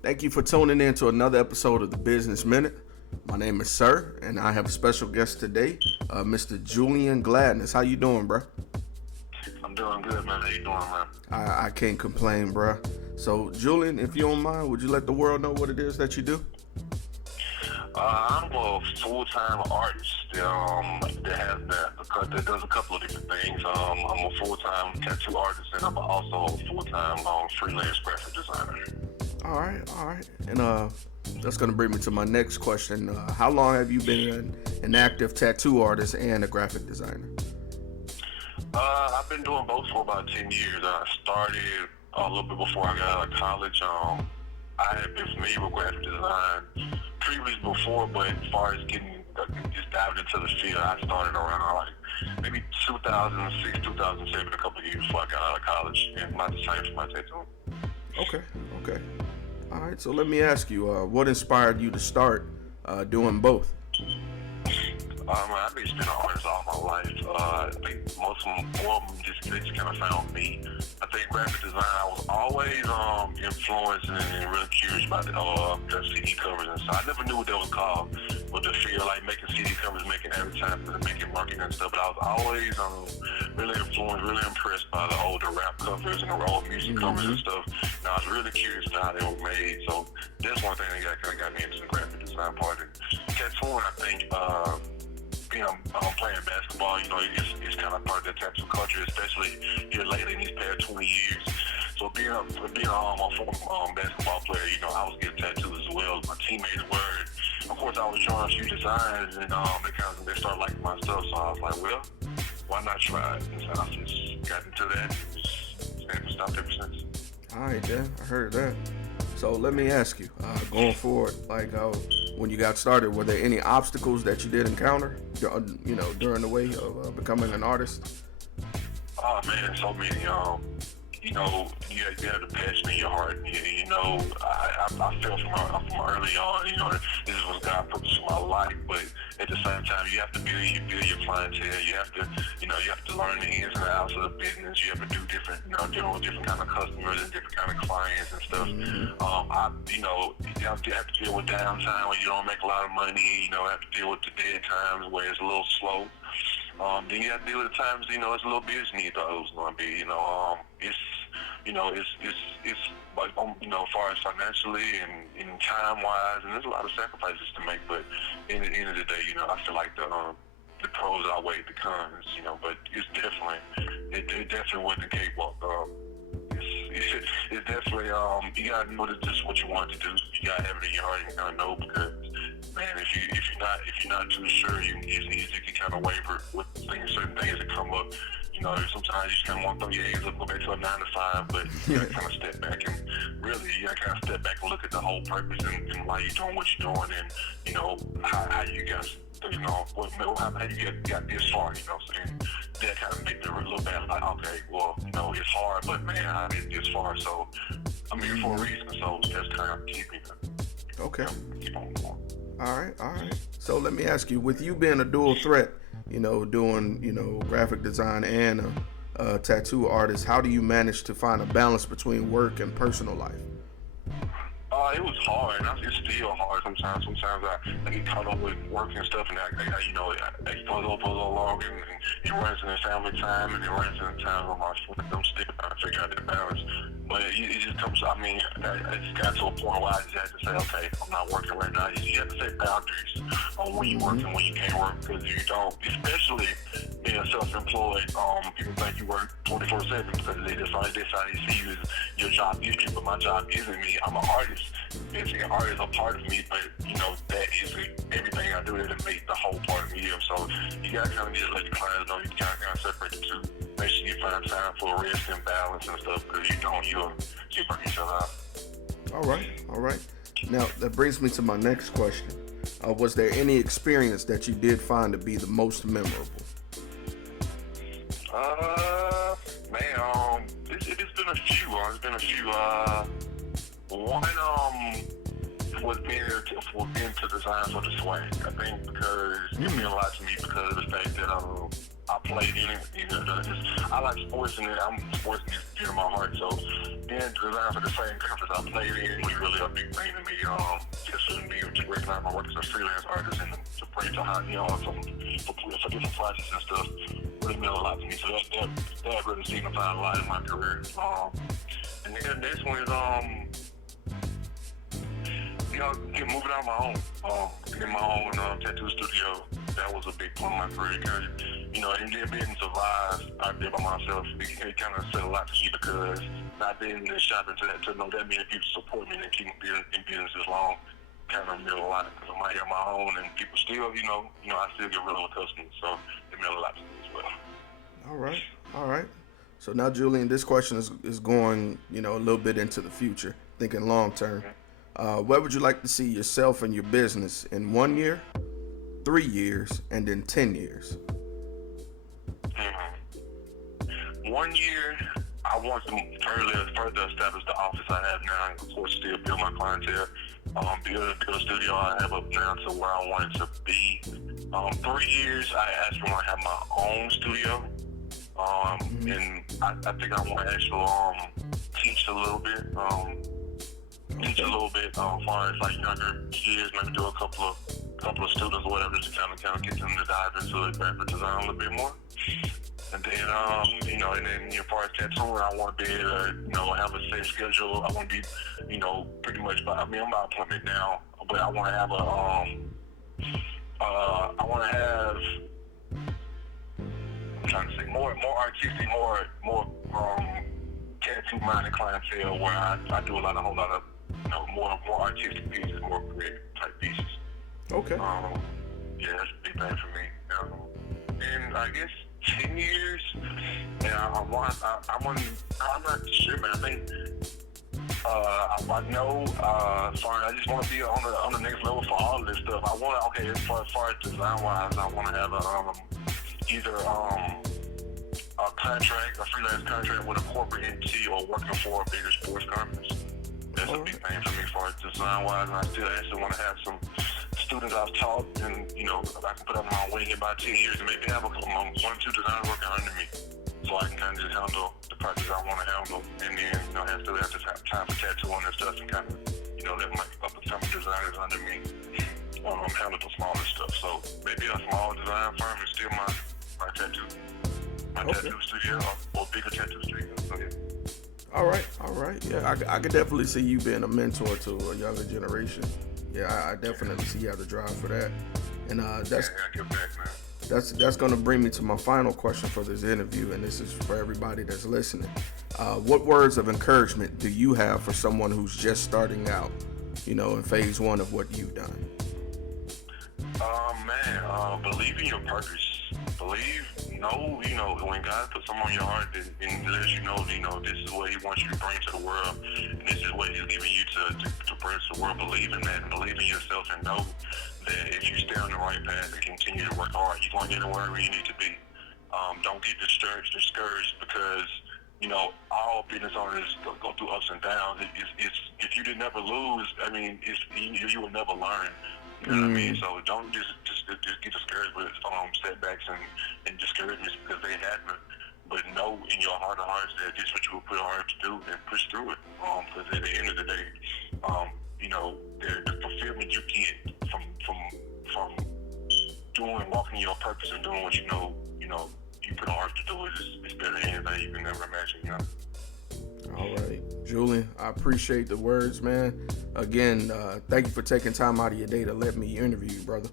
Thank you for tuning in to another episode of the Business Minute. My name is Sir, and I have a special guest today, Mr. Julian Gladness. How you doing, bro? I'm doing good, man. How you doing, man? I can't complain, bro. So, Julian, if you don't mind, would you let the world know what it is that you do? I'm a full-time artist that does a couple of different things. I'm a full-time tattoo artist, and I'm also a full-time freelance graphic designer. All right. And that's going to bring me to my next question. How long have you been an active tattoo artist and a graphic designer? I've been doing both for about 10 years. I started a little bit before I got out of college. I had been familiar with graphic design previously before, but as far as just diving into the field, I started around like maybe 2006, 2007, a couple of years before I got out of college, and my design for my tattoo. Okay. All right, so let me ask you, what inspired you to start doing both? I've been spending artists all my life. I think most of them they just kind of found me. I think graphic design, I was always influenced and really curious about the CD covers and stuff. I never knew what that was called, but the feel like making CD covers, making advertisements, and making marketing and stuff. But I was always really influenced, really impressed by the older rap covers and the old music covers and stuff. And I was really curious about how they were made. So that's one thing that kind of got me into the graphic design part. And tattooing, I think, playing basketball, it's kind of part of the tattoo culture, especially here lately in these past 20 years. So being a former basketball player, I was getting tattoos as well. My teammates were. Of course, I was drawing a few designs, and they started liking my stuff. So I was like, well, why not try it? And so I just got into that and haven't stopped ever since. All right, then. I heard that. So let me ask you, going forward, when you got started, were there any obstacles that you did encounter, during the way of becoming an artist? Oh man, so many. You have the passion in your heart. I felt from early on, this is what God purpose for my life. But at the same time, you have to build your clientele. You have to learn the ins and outs of the business. You have to do different, dealing with different kind of customers and different kind of clients and stuff. You have to deal with downtime when you don't make a lot of money. You have to deal with the dead times where it's a little slow. Then you have to deal with the times, it's a little busy. It's going to be, it's like, as far as financially and time wise, and there's a lot of sacrifices to make. But in the end of the day, I feel like the pros outweigh the cons. But it's definitely wasn't a cakewalk. It's definitely you gotta know that this is what you want to do. You gotta have it in your heart and kind of know, because man, if you're not too sure, it's easy to kind of waver with certain things that come up. Sometimes you just kind of want to throw your hands up, go back to a 9 to 5, but you gotta kind of step back and really, you gotta kind of step back and look at the whole purpose and why you're doing what you're doing, and how you guys. How you got this far, so that kind of make it a little bit like, okay, well, it's hard, but man, I made this far, so I'm here for a reason, so that's kind of keeping it. Okay. Keep on going. All right. So let me ask you, with you being a dual threat, doing, graphic design and a tattoo artist, how do you manage to find a balance between work and personal life? It was hard, and it's still hard sometimes. Sometimes I get caught up with work and stuff, and it goes over a little longer, and it runs into family time, and it runs into time with my friends. I'm still trying to figure out that balance. But it just comes, I just got to a point where I just had to say, okay, I'm not working right now. You have to set boundaries on when you work and when you can't work, because you don't, especially being self-employed, people think you work 24/7 because they decide they see you as your job is you, but my job isn't me. I'm an artist. Basically, art is a part of me, but that isn't everything I do. That make the whole part of me. So you gotta kind of just let the clients know. You kind of separate the two. Make sure you find time for rest and balance and stuff, because you'll burn yourself out. All right. Now that brings me to my next question. Was there any experience that you did find to be the most memorable? It's been a few. One, was being to design for the swag. I think because it meant a lot to me because of the fact that I played in it. You know, I like sports and sports is dear to my heart. So being designed for the same conference I played in was really a big thing to me. Just to be able to recognize my work as a freelance artist and to bring to high, for different projects and stuff really meant a lot to me. So that really signified a lot in my career. And then the next one is moving out on my own, in my own tattoo studio. That was a big part of my career because, and then being survived out there by myself, it kind of said a lot to me because not being in the shop to know that many people support me and keep me in business this long kind of meant a lot because I'm out here on my own and people still, I still get real accustomed. So it meant a lot to me as well. All right. So now, Julian, this question is going, a little bit into the future, thinking long term. Where would you like to see yourself and your business in 1 year, 3 years, and then 10 years? 1 year, I want to further establish the office I have now, and of course still build my clientele. Build a studio I have up now to where I want it to be. 3 years, I actually want to have my own studio. And I think I want to actually teach a little bit. Teach a little bit as far as like younger kids, maybe do a couple of students or whatever to kind of get them to dive into graphic design a little bit more. And then and then as far as tattooing, I want to be able to have a safe schedule. I want to be pretty much I'm by appointment now, but I want to have I'm trying to say more artistic, more tattoo minded clientele where I do a whole lot of more artistic pieces, more creative type pieces. Okay. Yeah, that's a big thing for me. And I guess 10 years, and I'm not sure, man. I think I know. Sorry, I just want to be on the next level for all of this stuff. I want to as far as design wise, I want to have either a contract, a freelance contract with a corporate entity, or working for a bigger sports conference. That's a big thing for me as far as design wise. And I still actually want to have some students I've taught, and I can put on my wing in about 10 years and maybe have one or two designers working under me, so I can kind of just handle the projects I want to handle, and then still have to have time for tattooing and stuff, and kind of let my up and coming designers under me handle the smaller stuff. So maybe a small design firm is still my tattoo studio, or bigger tattoo studio. So, yeah. All right. Yeah, I could definitely see you being a mentor to a younger generation. Yeah, I definitely see you have the drive for that. And that's going to bring me to my final question for this interview, and this is for everybody that's listening. What words of encouragement do you have for someone who's just starting out, in phase one of what you've done? Believe in your purpose. When God puts something on your heart and lets you know, this is what He wants you to bring to the world, and this is what He's giving you to bring to the world. Believe in that, and believe in yourself, and know that if you stay on the right path and continue to work hard, you're going to get wherever you need to be. Don't get discouraged because all business owners go through ups and downs. If you did never lose, you will never learn. You know what I mean? So don't just get discouraged with setbacks and discouragements because they happen. But know in your heart of hearts that this is what you will put hard to do and push through it. Because at the end of the day, the fulfillment you get from walking your purpose and doing what you put hard to do is better than anything you can ever imagine. All right, Julian, I appreciate the words, man. Again, thank you for taking time out of your day to let me interview you, brother.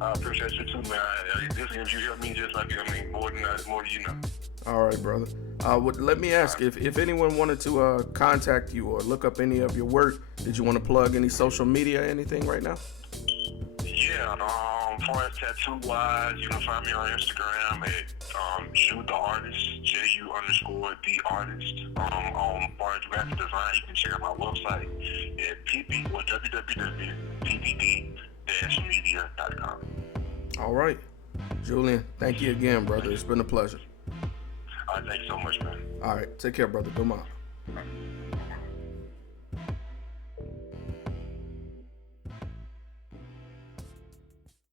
I appreciate you too, man. This interview helped me just like more than you know. All right, brother. Let me ask, if anyone wanted to contact you or look up any of your work, did you want to plug any social media, anything right now? Yeah, as far as tattoo-wise, you can find me on Instagram at Ju the Artist, Ju_the Artist. On far as graphic design, you can check out my website at www.ppd-media.com. All right. Julian, thank you again, brother. It's been a pleasure. All right, thank you so much, man. All right, take care, brother. Good morning.